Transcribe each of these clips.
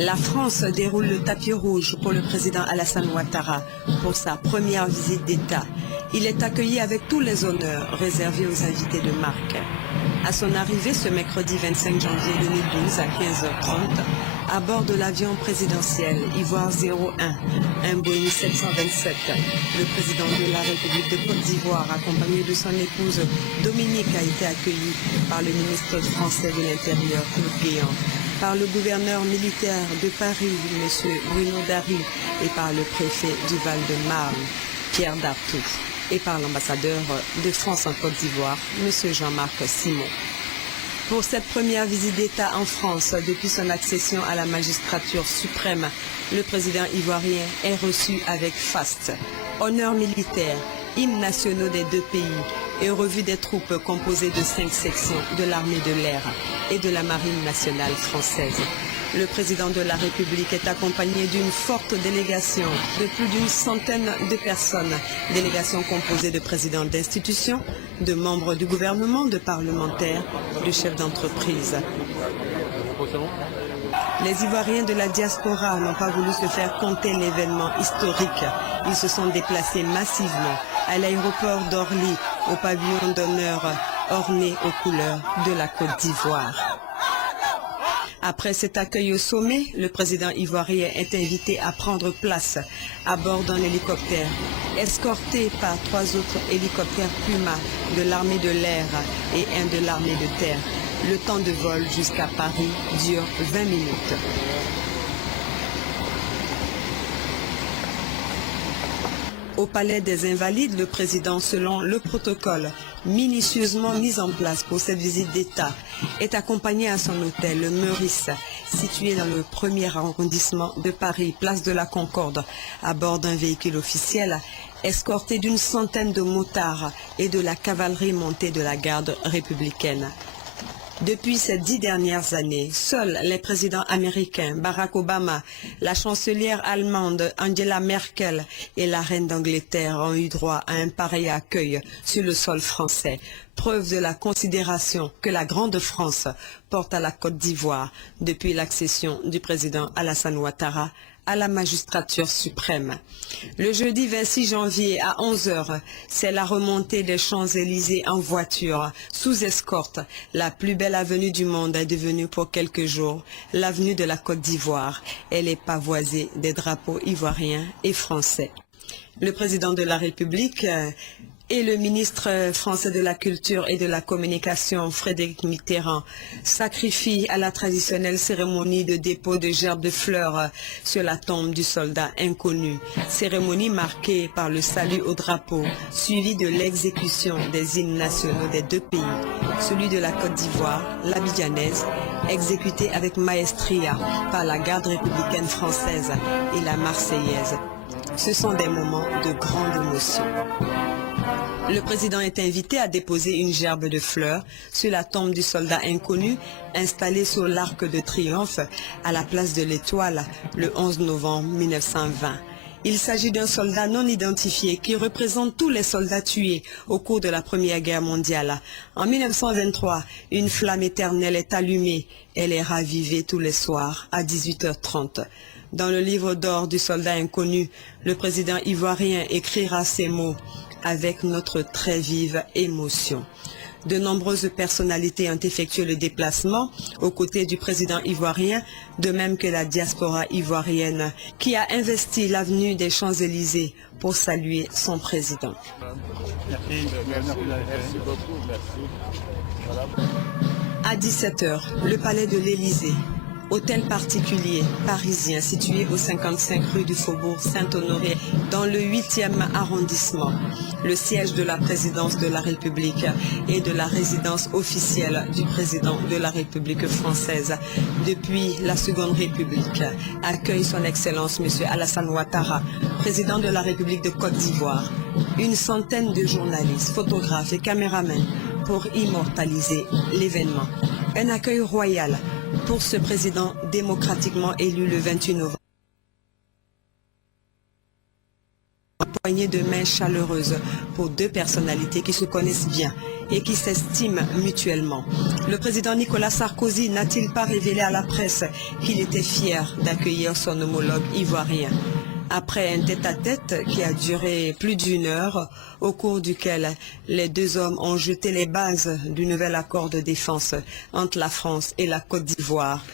La France déroule le tapis rouge pour le président Alassane Ouattara pour sa première visite d'État. Il est accueilli avec tous les honneurs réservés aux invités de marque. À son arrivée ce mercredi 25 janvier 2012 à 15h30, à bord de l'avion présidentiel Ivoire 01, un Boeing 727, le président de la République de Côte d'Ivoire, accompagné de son épouse Dominique, a été accueilli par le ministre français de l'Intérieur, Claude Guéant, par le gouverneur militaire de Paris, M. Bruno Darry, et par le préfet du Val-de-Marne, Pierre Dartout, et par l'ambassadeur de France en Côte d'Ivoire, M. Jean-Marc Simon. Pour cette première visite d'État en France depuis son accession à la magistrature suprême, le président ivoirien est reçu avec faste, honneurs militaires, hymnes nationaux des deux pays et revue des troupes composées de 5 sections de l'armée de l'air et de la marine nationale française. Le président de la République est accompagné d'une forte délégation de plus d'une centaine de personnes, délégation composée de présidents d'institutions, de membres du gouvernement, de parlementaires, de chefs d'entreprise. Les Ivoiriens de la diaspora n'ont pas voulu se faire compter l'événement historique. Ils se sont déplacés massivement à l'aéroport d'Orly, au pavillon d'honneur orné aux couleurs de la Côte d'Ivoire. Après cet accueil au sommet, le président ivoirien est invité à prendre place à bord d'un hélicoptère, escorté par 3 autres hélicoptères Puma de l'armée de l'air et un de l'armée de terre. Le temps de vol jusqu'à Paris dure 20 minutes. Au Palais des Invalides, le président, selon le protocole minutieusement mis en place pour cette visite d'État, est accompagné à son hôtel, le Meurice, situé dans le 1er arrondissement de Paris, place de la Concorde, à bord d'un véhicule officiel, escorté d'une centaine de motards et de la cavalerie montée de la garde républicaine. Depuis ces 10 dernières années, seuls les présidents américains, Barack Obama, la chancelière allemande Angela Merkel et la reine d'Angleterre ont eu droit à un pareil accueil sur le sol français, preuve de la considération que la Grande France porte à la Côte d'Ivoire depuis l'accession du président Alassane Ouattara à la magistrature suprême. Le jeudi 26 janvier à 11h, c'est la remontée des Champs-Élysées en voiture, sous escorte. La plus belle avenue du monde est devenue pour quelques jours l'avenue de la Côte d'Ivoire. Elle est pavoisée des drapeaux ivoiriens et français. Le président de la République et le ministre français de la Culture et de la Communication, Frédéric Mitterrand, sacrifie à la traditionnelle cérémonie de dépôt de gerbes de fleurs sur la tombe du soldat inconnu. Cérémonie marquée par le salut au drapeau, suivie de l'exécution des hymnes nationaux des deux pays, celui de la Côte d'Ivoire, l'abidjanaise, exécuté avec maestria par la garde républicaine française et la marseillaise. Ce sont des moments de grande émotion. Le président est invité à déposer une gerbe de fleurs sur la tombe du soldat inconnu installée sur l'Arc de Triomphe à la place de l'Étoile le 11 novembre 1920. Il s'agit d'un soldat non identifié qui représente tous les soldats tués au cours de la Première Guerre mondiale. En 1923, une flamme éternelle est allumée. Elle est ravivée tous les soirs à 18h30. Dans le livre d'or du soldat inconnu, le président ivoirien écrira ces mots avec notre très vive émotion. De nombreuses personnalités ont effectué le déplacement aux côtés du président ivoirien, de même que la diaspora ivoirienne qui a investi l'avenue des Champs-Élysées pour saluer son président. Merci beaucoup. À 17h, le palais de l'Élysée. Hôtel particulier parisien situé au 55 rue du Faubourg Saint-Honoré dans le 8e arrondissement. Le siège de la présidence de la République et de la résidence officielle du président de la République française depuis la Seconde République accueille son Excellence M. Alassane Ouattara, président de la République de Côte d'Ivoire. Une centaine de journalistes, photographes et caméramans pour immortaliser l'événement. Un accueil royal pour ce président démocratiquement élu le 28 novembre poignée de main chaleureuse pour deux personnalités qui se connaissent bien et qui s'estiment mutuellement. Le président Nicolas Sarkozy n'a-t-il pas révélé à la presse qu'il était fier d'accueillir son homologue ivoirien? Après un tête-à-tête qui a duré plus d'une heure, au cours duquel les deux hommes ont jeté les bases du nouvel accord de défense entre la France et la Côte d'Ivoire.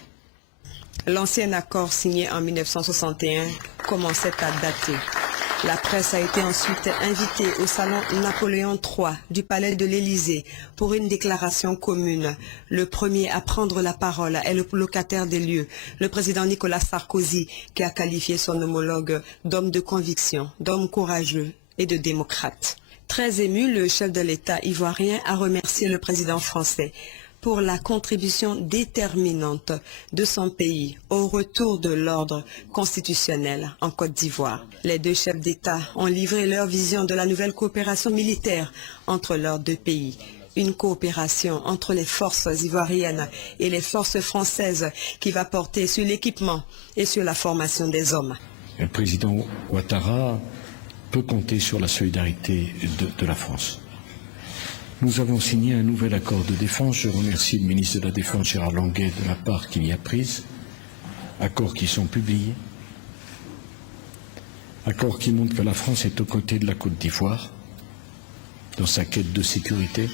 L'ancien accord signé en 1961 commençait à dater. La presse a été ensuite invitée au salon Napoléon III du palais de l'Élysée pour une déclaration commune. Le premier à prendre la parole est le locataire des lieux, le président Nicolas Sarkozy, qui a qualifié son homologue d'homme de conviction, d'homme courageux et de démocrate. Très ému, le chef de l'État ivoirien a remercié le président français pour la contribution déterminante de son pays au retour de l'ordre constitutionnel en Côte d'Ivoire. Les deux chefs d'État ont livré leur vision de la nouvelle coopération militaire entre leurs deux pays. Une coopération entre les forces ivoiriennes et les forces françaises qui va porter sur l'équipement et sur la formation des hommes. Le président Ouattara peut compter sur la solidarité de la France. Nous avons signé un nouvel accord de défense. Je remercie le ministre de la Défense, Gérard Longuet, de la part qu'il y a prise. Accords qui sont publiés. Accords qui montrent que la France est aux côtés de la Côte d'Ivoire dans sa quête de sécurité.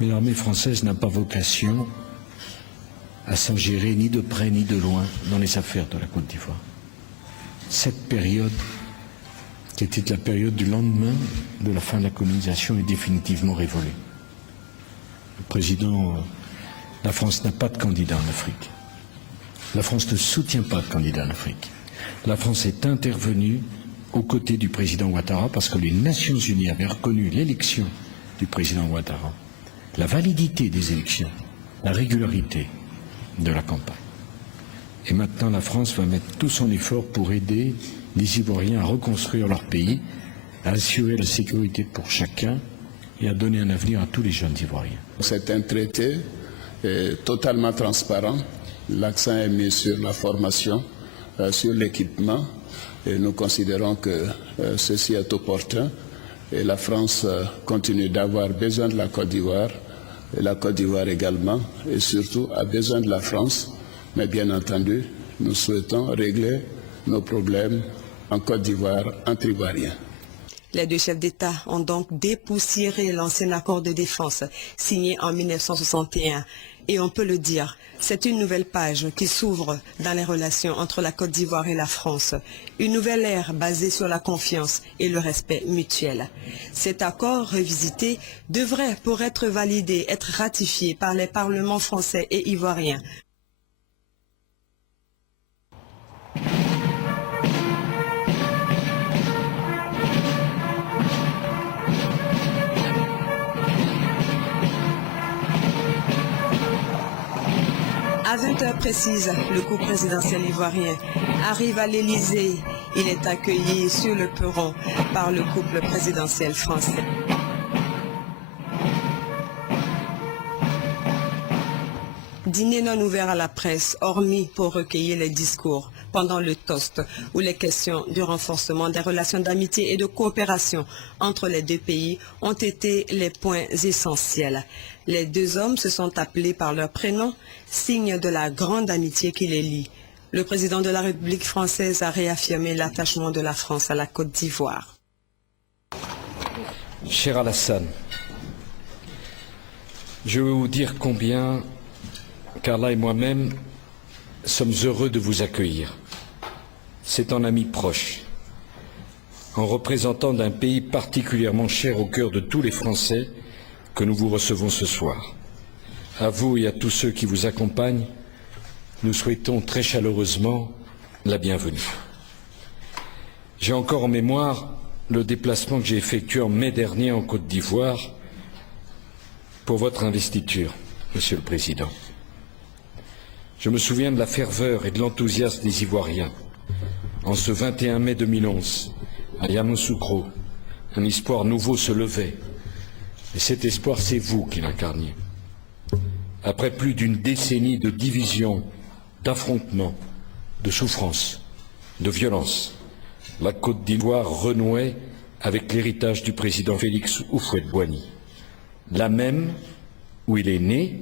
Mais l'armée française n'a pas vocation à s'ingérer ni de près ni de loin dans les affaires de la Côte d'Ivoire. Cette période, qui était la période du lendemain de la fin de la colonisation, est définitivement révolue. Le président, la France n'a pas de candidat en Afrique. La France ne soutient pas de candidat en Afrique. La France est intervenue aux côtés du président Ouattara parce que les Nations Unies avaient reconnu l'élection du président Ouattara, la validité des élections, la régularité de la campagne. Et maintenant, la France va mettre tout son effort pour aider les Ivoiriens à reconstruire leur pays, à assurer la sécurité pour chacun et à donner un avenir à tous les jeunes Ivoiriens. C'est un traité totalement transparent. L'accent est mis sur la formation, sur l'équipement, et nous considérons que ceci est opportun. Et la France continue d'avoir besoin de la Côte d'Ivoire, et la Côte d'Ivoire également, et surtout a besoin de la France. Mais bien entendu, nous souhaitons régler nos problèmes en Côte d'Ivoire entre Ivoiriens. Les deux chefs d'État ont donc dépoussiéré l'ancien accord de défense signé en 1961. Et on peut le dire, c'est une nouvelle page qui s'ouvre dans les relations entre la Côte d'Ivoire et la France. Une nouvelle ère basée sur la confiance et le respect mutuel. Cet accord revisité devrait, pour être validé, être ratifié par les parlements français et ivoiriens. À 20h précises, le couple présidentiel ivoirien arrive à l'Élysée. Il est accueilli sur le perron par le couple présidentiel français. Dîner non ouvert à la presse, hormis pour recueillir les discours pendant le toast où les questions du renforcement des relations d'amitié et de coopération entre les deux pays ont été les points essentiels. Les deux hommes se sont appelés par leur prénom, signe de la grande amitié qui les lie. Le président de la République française a réaffirmé l'attachement de la France à la Côte d'Ivoire. Cher Alassane, je veux vous dire combien Carla et moi-même sommes heureux de vous accueillir. C'est un ami proche, en représentant d'un pays particulièrement cher au cœur de tous les Français que nous vous recevons ce soir. À vous et à tous ceux qui vous accompagnent, nous souhaitons très chaleureusement la bienvenue. J'ai encore en mémoire le déplacement que j'ai effectué en mai dernier en Côte d'Ivoire pour votre investiture, Monsieur le Président. Je me souviens de la ferveur et de l'enthousiasme des Ivoiriens. En ce 21 mai 2011, à Yamoussoukro, un espoir nouveau se levait. Et cet espoir, c'est vous qui l'incarniez. Après plus d'une décennie de divisions, d'affrontements, de souffrances, de violences, la Côte d'Ivoire renouait avec l'héritage du président Félix Houphouët-Boigny, la même où il est né,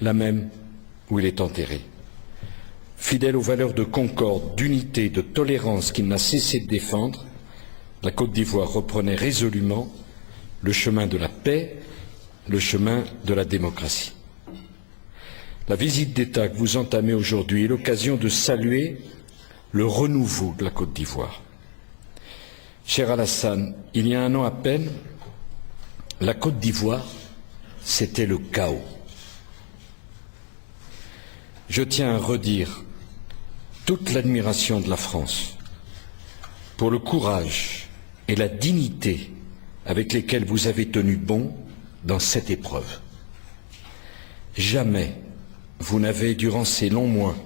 la même où il est enterré. Fidèle aux valeurs de concorde, d'unité, de tolérance qu'il n'a cessé de défendre, la Côte d'Ivoire reprenait résolument le chemin de la paix, le chemin de la démocratie. La visite d'État que vous entamez aujourd'hui est l'occasion de saluer le renouveau de la Côte d'Ivoire. Cher Alassane, il y a un an à peine, la Côte d'Ivoire, c'était le chaos. Je tiens à redire toute l'admiration de la France pour le courage et la dignité avec lesquels vous avez tenu bon dans cette épreuve. Jamais vous n'avez, durant ces longs mois,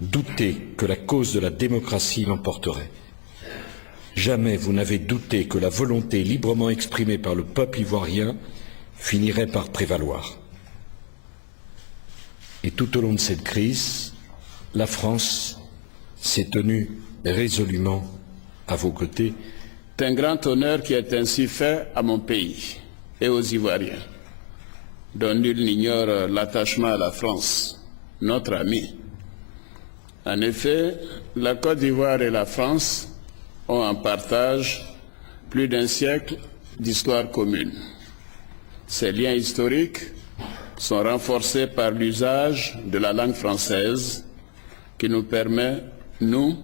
douté que la cause de la démocratie l'emporterait. Jamais vous n'avez douté que la volonté librement exprimée par le peuple ivoirien finirait par prévaloir. Et tout au long de cette crise, la France s'est tenue résolument à vos côtés. C'est un grand honneur qui est ainsi fait à mon pays et aux Ivoiriens, dont nul n'ignore l'attachement à la France, notre ami. En effet, la Côte d'Ivoire et la France ont en partage plus d'un siècle d'histoire commune. Ces liens historiques sont renforcés par l'usage de la langue française qui nous permet, nous,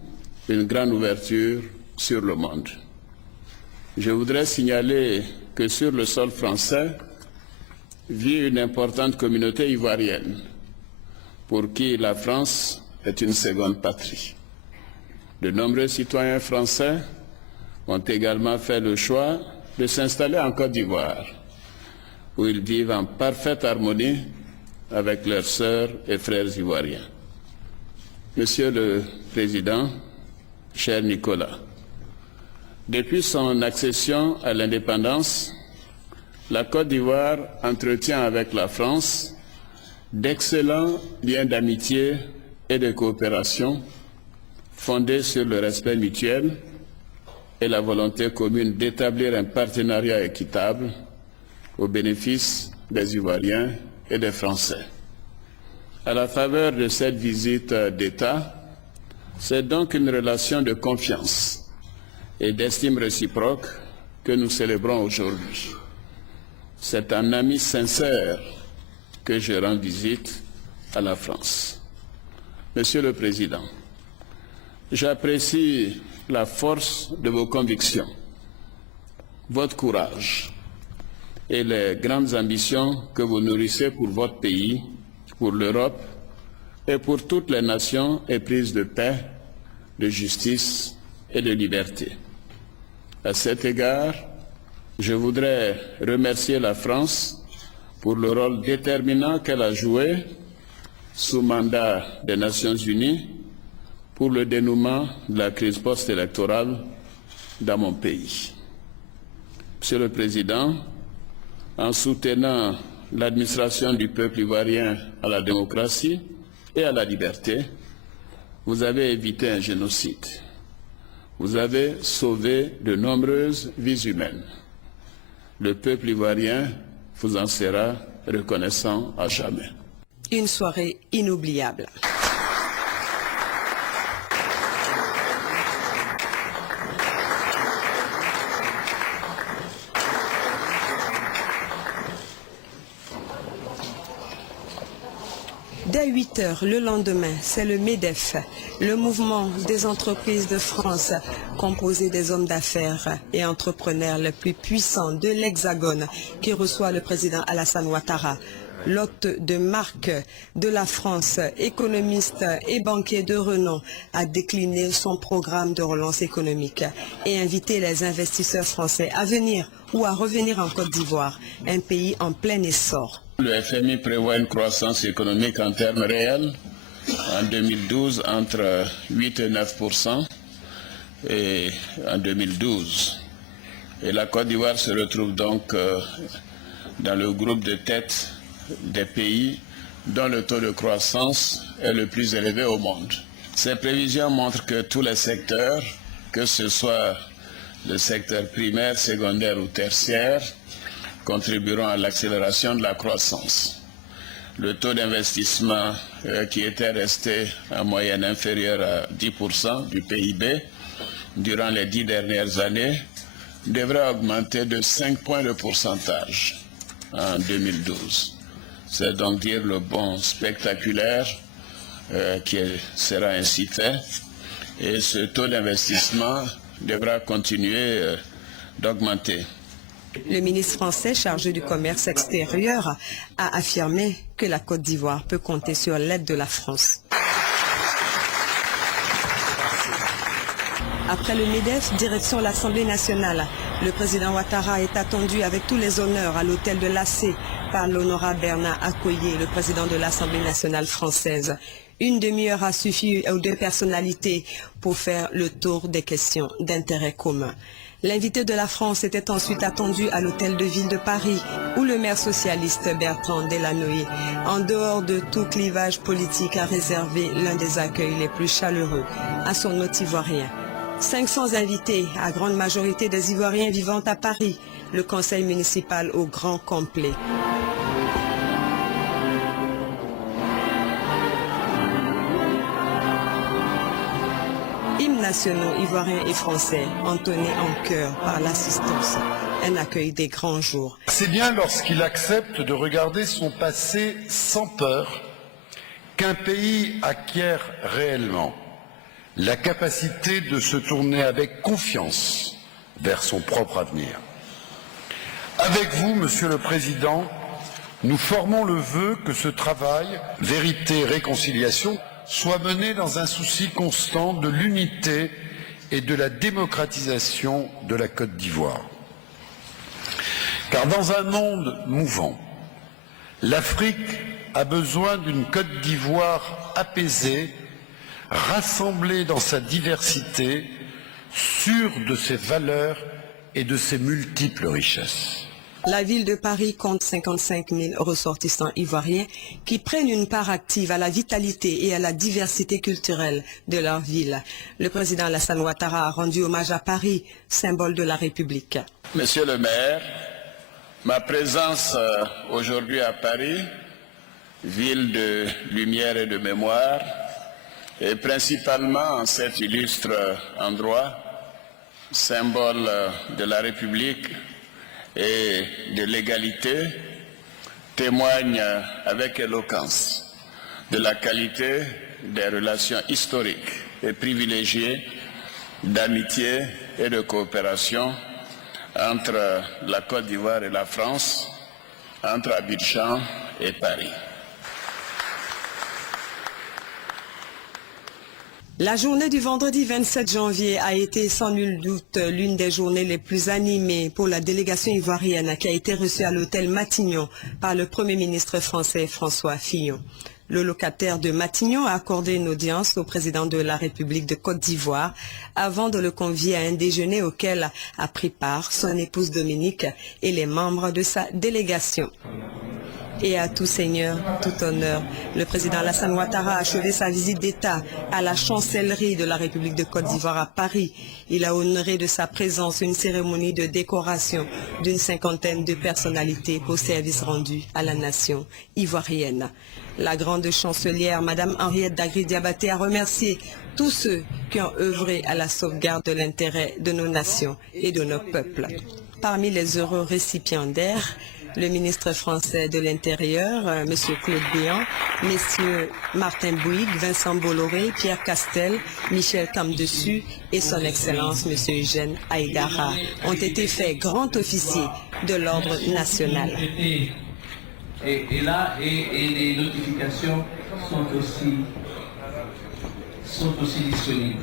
une grande ouverture sur le monde. Je voudrais signaler que sur le sol français vit une importante communauté ivoirienne pour qui la France est une seconde patrie. De nombreux citoyens français ont également fait le choix de s'installer en Côte d'Ivoire, où ils vivent en parfaite harmonie avec leurs sœurs et frères ivoiriens. Monsieur le Président, cher Nicolas, depuis son accession à l'indépendance, la Côte d'Ivoire entretient avec la France d'excellents liens d'amitié et de coopération fondés sur le respect mutuel et la volonté commune d'établir un partenariat équitable au bénéfice des Ivoiriens et des Français. À la faveur de cette visite d'État, c'est donc une relation de confiance et d'estime réciproque que nous célébrons aujourd'hui. C'est un ami sincère que je rends visite à la France. Monsieur le Président, j'apprécie la force de vos convictions, votre courage et les grandes ambitions que vous nourrissez pour votre pays, pour l'Europe et pour toutes les nations éprises de paix, de justice et de liberté. À cet égard, je voudrais remercier la France pour le rôle déterminant qu'elle a joué sous mandat des Nations Unies pour le dénouement de la crise post-électorale dans mon pays. Monsieur le Président, en soutenant l'administration du peuple ivoirien à la démocratie et à la liberté, vous avez évité un génocide. Vous avez sauvé de nombreuses vies humaines. Le peuple ivoirien vous en sera reconnaissant à jamais. Une soirée inoubliable. Dès 8 heures le lendemain, c'est le MEDEF, le mouvement des entreprises de France, composé des hommes d'affaires et entrepreneurs les plus puissants de l'Hexagone, qui reçoit le président Alassane Ouattara. L'hôte de marque de la France, économiste et banquier de renom, a décliné son programme de relance économique et invité les investisseurs français à venir ou à revenir en Côte d'Ivoire, un pays en plein essor. Le FMI prévoit une croissance économique en termes réels en 2012 entre 8 et 9% et en 2012. Et la Côte d'Ivoire se retrouve donc dans le groupe de tête des pays dont le taux de croissance est le plus élevé au monde. Ces prévisions montrent que tous les secteurs que ce soit le secteur primaire, secondaire ou tertiaire, contribueront à l'accélération de la croissance. Le taux d'investissement qui était resté en moyenne inférieur à 10% du PIB durant les 10 dernières années devrait augmenter de 5 points de pourcentage en 2012. C'est donc dire le bond spectaculaire qui sera ainsi fait, et ce taux d'investissement devra continuer d'augmenter. Le ministre français chargé du commerce extérieur a affirmé que la Côte d'Ivoire peut compter sur l'aide de la France. Après le MEDEF, direction l'Assemblée nationale. Le président Ouattara est attendu avec tous les honneurs à l'hôtel de l'AC par l'honorable Bernard Accoyer, le président de l'Assemblée nationale française. Une demi-heure a suffi aux deux personnalités pour faire le tour des questions d'intérêt commun. L'invité de la France était ensuite attendu à l'hôtel de ville de Paris, où le maire socialiste Bertrand Delanoë, en dehors de tout clivage politique, a réservé l'un des accueils les plus chaleureux à son hôte ivoirien. 500 invités, à grande majorité des Ivoiriens vivant à Paris, le conseil municipal au grand complet. Hymnes nationaux ivoiriens et français entonnés en chœur par l'assistance. Un accueil des grands jours. C'est bien lorsqu'il accepte de regarder son passé sans peur qu'un pays acquiert réellement la capacité de se tourner avec confiance vers son propre avenir. Avec vous, Monsieur le Président, nous formons le vœu que ce travail, vérité et réconciliation, soit mené dans un souci constant de l'unité et de la démocratisation de la Côte d'Ivoire. Car dans un monde mouvant, l'Afrique a besoin d'une Côte d'Ivoire apaisée, rassemblée dans sa diversité, sûre de ses valeurs et de ses multiples richesses. La ville de Paris compte 55 000 ressortissants ivoiriens qui prennent une part active à la vitalité et à la diversité culturelle de leur ville. Le président Alassane Ouattara a rendu hommage à Paris, symbole de la République. Monsieur le maire, ma présence aujourd'hui à Paris, ville de lumière et de mémoire, et principalement en cet illustre endroit, symbole de la République et de l'égalité, témoigne avec éloquence de la qualité des relations historiques et privilégiées d'amitié et de coopération entre la Côte d'Ivoire et la France, entre Abidjan et Paris. La journée du vendredi 27 janvier a été sans nul doute l'une des journées les plus animées pour la délégation ivoirienne qui a été reçue à l'hôtel Matignon par le Premier ministre français François Fillon. Le locataire de Matignon a accordé une audience au président de la République de Côte d'Ivoire avant de le convier à un déjeuner auquel a pris part son épouse Dominique et les membres de sa délégation. Et à tout seigneur, tout honneur, le président Alassane Ouattara a achevé sa visite d'État à la chancellerie de la République de Côte d'Ivoire à Paris. Il a honoré de sa présence une cérémonie de décoration d'une cinquantaine de personnalités pour service rendu à la nation ivoirienne. La grande chancelière, Madame Henriette Dagri-Diabaté, a remercié tous ceux qui ont œuvré à la sauvegarde de l'intérêt de nos nations et de nos peuples. Parmi les heureux récipiendaires, le ministre français de l'Intérieur, M. Claude Béant, messieurs Martin Bouygues, Vincent Bolloré, Pierre Castel, Michel Camdessus et son Excellence M. Eugène Aïdara ont été faits grands officiers de l'ordre national. Et là, les notifications sont aussi disponibles.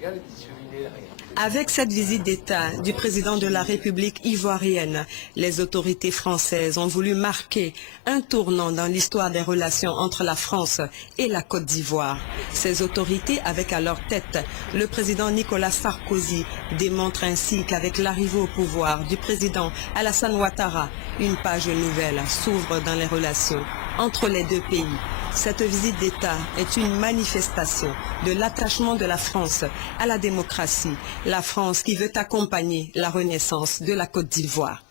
Regarde les petits cheminées là, regarde. Avec cette visite d'État du président de la République ivoirienne, les autorités françaises ont voulu marquer un tournant dans l'histoire des relations entre la France et la Côte d'Ivoire. Ces autorités, avec à leur tête le président Nicolas Sarkozy, démontrent ainsi qu'avec l'arrivée au pouvoir du président Alassane Ouattara, une page nouvelle s'ouvre dans les relations entre les deux pays. Cette visite d'État est une manifestation de l'attachement de la France à la démocratie, la France qui veut accompagner la renaissance de la Côte d'Ivoire.